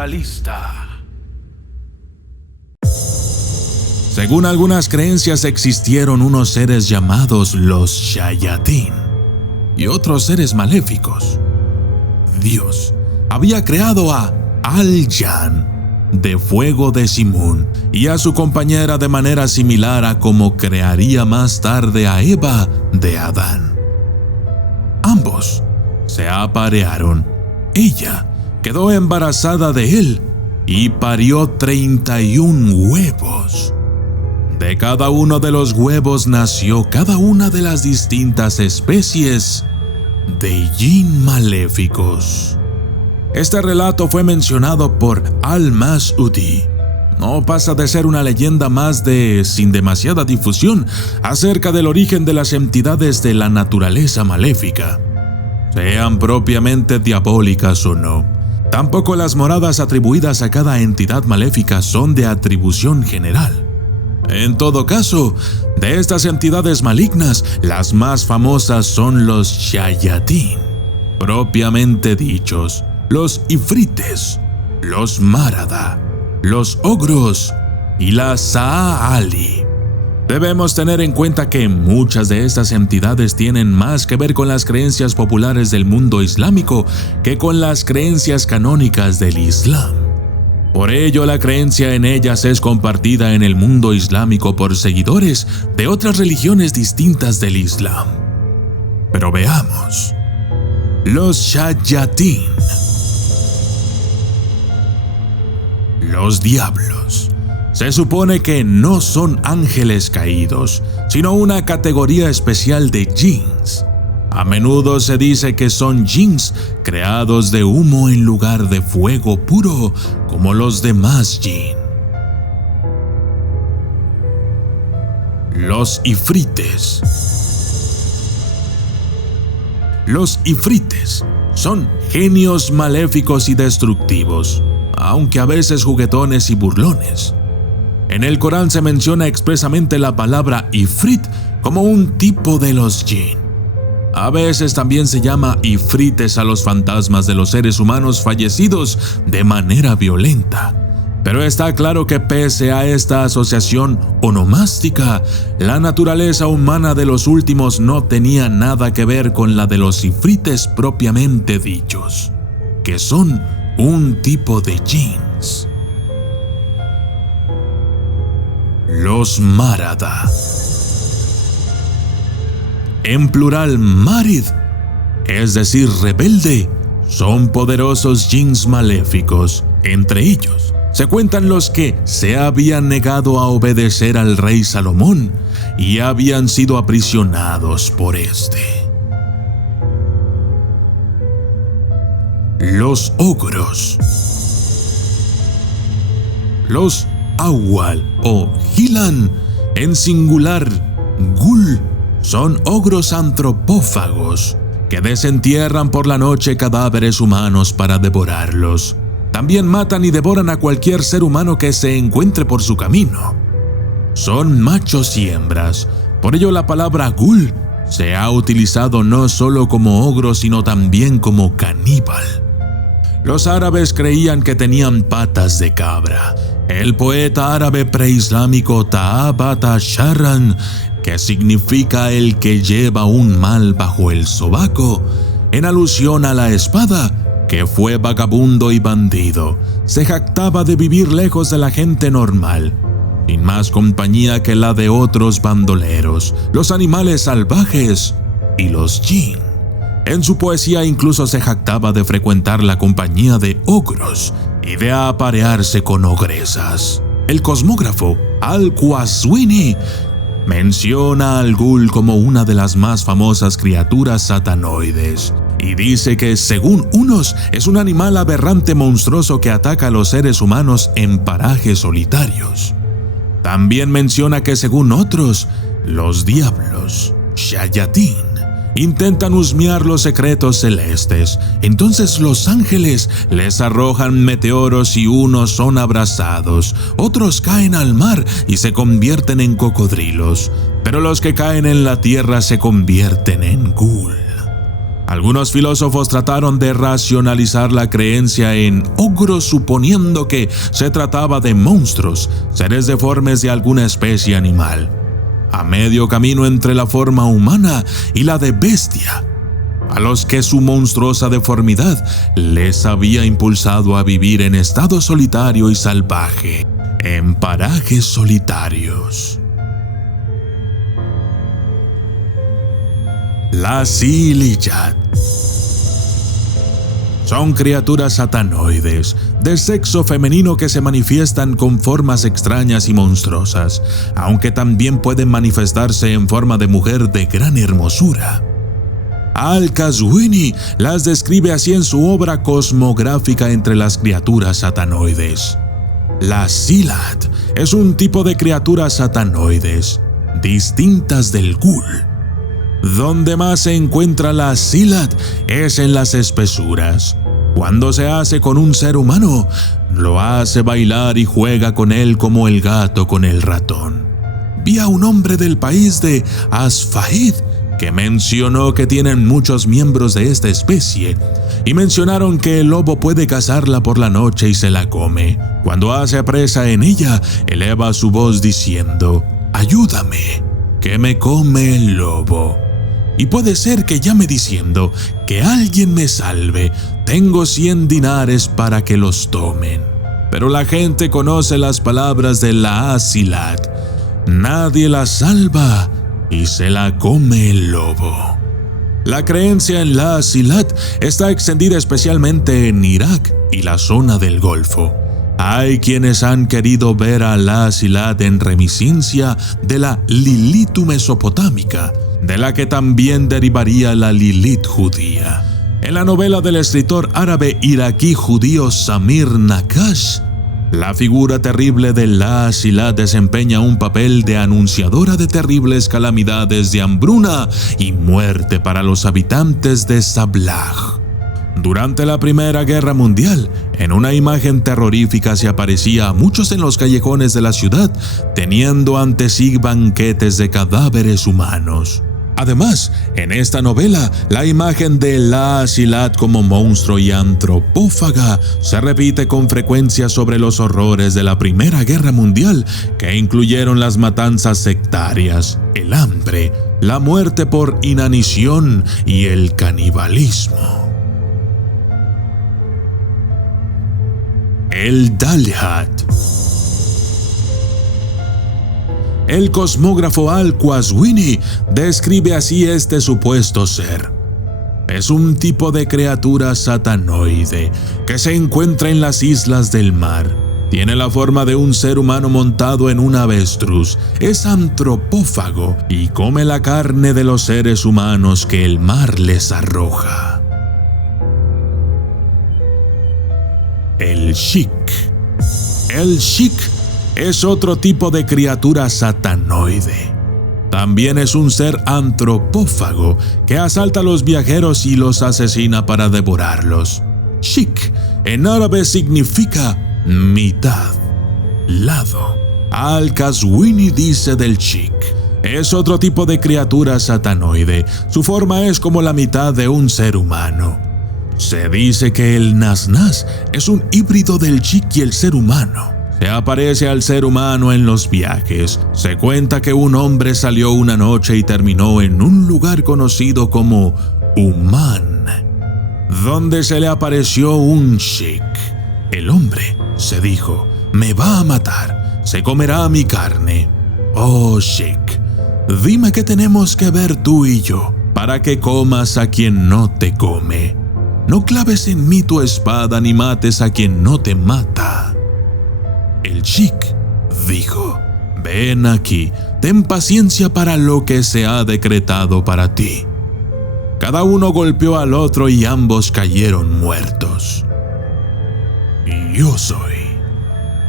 Mentalista. Según algunas creencias, existieron unos seres llamados los Shayatin y otros seres maléficos. Dios había creado a Al-Jan de fuego de Simun y a su compañera de manera similar a como crearía más tarde a Eva de Adán. Ambos se aparearon. Ella quedó embarazada de él y parió 31 huevos. De cada uno de los huevos nació cada una de las distintas especies de jinn maléficos. Este relato fue mencionado por Al-Mas'udi. No pasa de ser una leyenda más sin demasiada difusión acerca del origen de las entidades de la naturaleza maléfica, sean propiamente diabólicas o no. Tampoco las moradas atribuidas a cada entidad maléfica son de atribución general. En todo caso, de estas entidades malignas, las más famosas son los Shayatin, propiamente dichos, los Ifrites, los Marada, los Ogros y las Sa'ali. Debemos tener en cuenta que muchas de estas entidades tienen más que ver con las creencias populares del mundo islámico que con las creencias canónicas del Islam. Por ello, la creencia en ellas es compartida en el mundo islámico por seguidores de otras religiones distintas del Islam. Pero veamos. Los Shayatin. Los diablos. Se supone que no son ángeles caídos, sino una categoría especial de jinns. A menudo se dice que son jinns creados de humo en lugar de fuego puro, como los demás jinn. Los ifrites. Los ifrites son genios maléficos y destructivos, aunque a veces juguetones y burlones. En el Corán se menciona expresamente la palabra ifrit como un tipo de los jinn. A veces también se llama ifrites a los fantasmas de los seres humanos fallecidos de manera violenta. Pero está claro que pese a esta asociación onomástica, la naturaleza humana de los últimos no tenía nada que ver con la de los ifrites propiamente dichos, que son un tipo de jinns. Los Marada. En plural Marid, es decir, rebelde, son poderosos jinns maléficos. Entre ellos se cuentan los que se habían negado a obedecer al rey Salomón y habían sido aprisionados por este. Los ogros. Los Awwal o Gilan, en singular Gul, son ogros antropófagos que desentierran por la noche cadáveres humanos para devorarlos. También matan y devoran a cualquier ser humano que se encuentre por su camino. Son machos y hembras, por ello la palabra Gul se ha utilizado no solo como ogro sino también como caníbal. Los árabes creían que tenían patas de cabra. El poeta árabe preislámico Ta'abata Sharran, que significa el que lleva un mal bajo el sobaco, en alusión a la espada, que fue vagabundo y bandido, se jactaba de vivir lejos de la gente normal, sin más compañía que la de otros bandoleros, los animales salvajes y los jinn. En su poesía incluso se jactaba de frecuentar la compañía de ogros y de aparearse con ogresas. El cosmógrafo Al-Qazwini menciona al Gul como una de las más famosas criaturas satanoides y dice que, según unos, es un animal aberrante monstruoso que ataca a los seres humanos en parajes solitarios. También menciona que, según otros, los diablos, Shayatin, intentan husmear los secretos celestes. Entonces los ángeles les arrojan meteoros y unos son abrazados, otros caen al mar y se convierten en cocodrilos, pero los que caen en la tierra se convierten en Gul. Algunos filósofos trataron de racionalizar la creencia en ogros suponiendo que se trataba de monstruos, seres deformes de alguna especie animal, a medio camino entre la forma humana y la de bestia, a los que su monstruosa deformidad les había impulsado a vivir en estado solitario y salvaje, en parajes solitarios. Las Siliyat son criaturas satanoides de sexo femenino que se manifiestan con formas extrañas y monstruosas, aunque también pueden manifestarse en forma de mujer de gran hermosura. Al-Qazwini las describe así en su obra cosmográfica entre las criaturas satanoides. La Silat es un tipo de criaturas satanoides, distintas del Ghul. Donde más se encuentra la Silat es en las espesuras. Cuando se hace con un ser humano, lo hace bailar y juega con él como el gato con el ratón. Vi a un hombre del país de Asfahid que mencionó que tienen muchos miembros de esta especie y mencionaron que el lobo puede cazarla por la noche y se la come. Cuando hace presa en ella, eleva su voz diciendo: «Ayúdame, que me come el lobo». Y puede ser que llame diciendo: «Que alguien me salve, tengo 100 dinares para que los tomen». Pero la gente conoce las palabras de la Silat: «Nadie la salva y se la come el lobo». La creencia en la Silat está extendida especialmente en Irak y la zona del Golfo. Hay quienes han querido ver a la Silat en reminiscencia de la Lilitu mesopotámica, de la que también derivaría la Lilith judía. En la novela del escritor árabe iraquí judío Samir Naqash, la figura terrible de la Silat desempeña un papel de anunciadora de terribles calamidades de hambruna y muerte para los habitantes de Sablah. Durante la Primera Guerra Mundial, en una imagen terrorífica se aparecía a muchos en los callejones de la ciudad, teniendo ante sí banquetes de cadáveres humanos. Además, en esta novela, la imagen de la Silat como monstruo y antropófaga se repite con frecuencia sobre los horrores de la Primera Guerra Mundial, que incluyeron las matanzas sectarias, el hambre, la muerte por inanición y el canibalismo. El Dalhat. El cosmógrafo Al-Qazwini describe así este supuesto ser. Es un tipo de criatura satanoide que se encuentra en las islas del mar. Tiene la forma de un ser humano montado en un avestruz. Es antropófago y come la carne de los seres humanos que el mar les arroja. El Shik. El Shik es otro tipo de criatura satanoide. También es un ser antropófago que asalta a los viajeros y los asesina para devorarlos. Shik en árabe significa mitad, lado. Al-Qazwini dice del Shik: es otro tipo de criatura satanoide. Su forma es como la mitad de un ser humano. Se dice que el Nasnas es un híbrido del Shik y el ser humano. Se aparece al ser humano en los viajes. Se cuenta que un hombre salió una noche y terminó en un lugar conocido como Uman, donde se le apareció un Shik. El hombre se dijo: «Me va a matar, se comerá mi carne». «Oh Shik, dime qué tenemos que ver tú y yo para que comas a quien no te come. No claves en mí tu espada ni mates a quien no te mata». El Shik dijo: «Ven aquí, ten paciencia para lo que se ha decretado para ti». Cada uno golpeó al otro y ambos cayeron muertos. Yo soy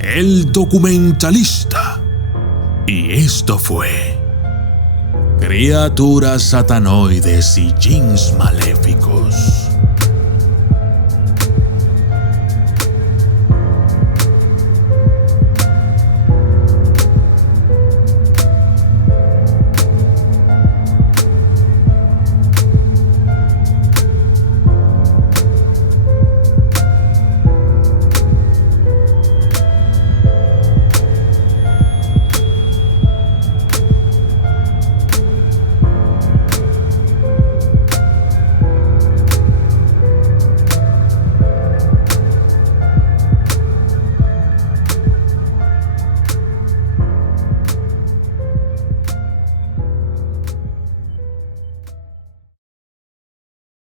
el documentalista y esto fue Criaturas Satanoides y Jinns Maléficos.